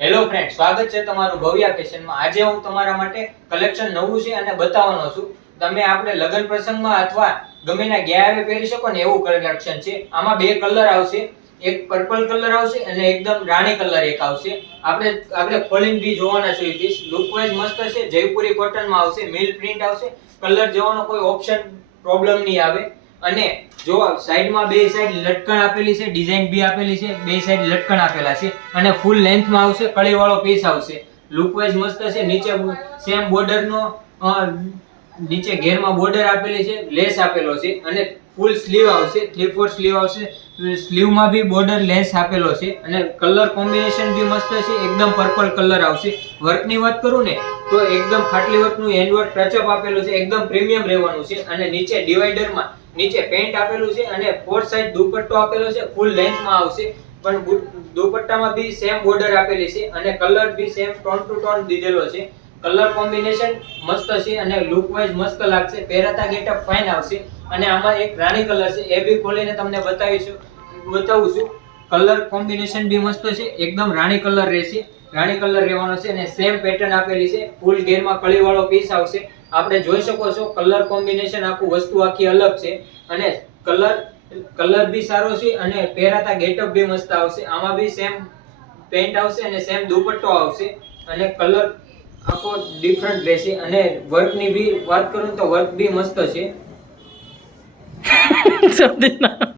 Hello friend, સ્વાગત છે તમારું ભવ્યા ફેશનમાં। આજે હું તમારા માટે કલેક્શન નવું છે અને બતાવવાનો છું। તમે આપણે લગ્ન પ્રસંગમાં અથવા ગમે ના ગયા આવે પહેરી શકો ને એવું કલેક્શન છે। આમાં બે કલર આવશે, એક પર્પલ કલર આવશે અને એકદમ રાણી કલર એક આવશે। આપણે ખોલીને બી જોવાના છે। પીસ લુક વાઇઝ મસ્ત છે, જયપુરી કોટનમાં આવશે, મિલ પ્રિન્ટ આવશે, કલર જવાનો કોઈ ઓપ્શન પ્રોબ્લેમ નહીં આવે। અને જો સાઈડમાં બે સાઈડ લટકણ આપેલી છે, ડિઝાઇન બી આપેલી છે, બે સાઈડ લટકણ આપેલા છે અને ફૂલ લેન્થમાં આવશે, કળીવાળો પીસ આવશે। લુક વાઇઝ મસ્ત છે। નીચે સેમ બોર્ડરનો નીચે ઘેરમાં બોર્ડર આપેલી છે, લેસ આપેલો છે અને ફૂલ સ્લીવ આવશે, 3/4 સ્લીવ આવશે। સ્લીવમાં બી બોર્ડર લેસ આપેલો છે અને કલર કોમ્બિનેશન બી મસ્ત છે, એકદમ પર્પલ કલર આવશે। વર્કની વાત કરું ને તો એકદમ ખાટલી વર્કનું હેન્ડવર્ક ટચઅપ આપેલું છે, એકદમ પ્રીમિયમ રહેવાનું છે। અને નીચે ડિવાઈડરમાં નીચે પેન્ટ આપેલું છે અને ફોર સાઈડ દુપટ્ટો આપેલો છે, ફૂલ લેન્થમાં આવશે। પણ દુપટ્ટામાં બી સેમ બોર્ડર આપેલી છે અને કલર બી સેમ ટોન ટુ ટોન દીધેલો છે। કલર કોમ્બિનેશન મસ્ત છે અને લુક વાઇઝ મસ્ત લાગશે, પહેરાતા ગેટઅપ ફાઇન આવશે। અને આમાં એક રાણી કલર છે, એ બી ખોલીને તમને બતાવું છું। કલર કોમ્બિનેશન બી મસ્ત છે, એકદમ રાણી કલર રહેશે, રાણી કલર રહેવાનો છે અને સેમ પેટર્ન આપેલી છે, ફૂલ ઘેરમાં કળીવાળો પીસ આવશે। આપણે જોઈ શકો છો કલર કોમ્બિનેશન આખું વસ્તુ આખી અલગ છે અને કલર બી સારો છે અને પહેરાતા ગેટઅપ બી મસ્ત આવશે। આમાં બી સેમ પેન્ટ આવશે અને સેમ દુપટ્ટો આવશે અને કલર આખો ડિફરન્ટ રહેશે। અને વર્કની બી વાત કરું તો વર્ક બી મસ્ત છે।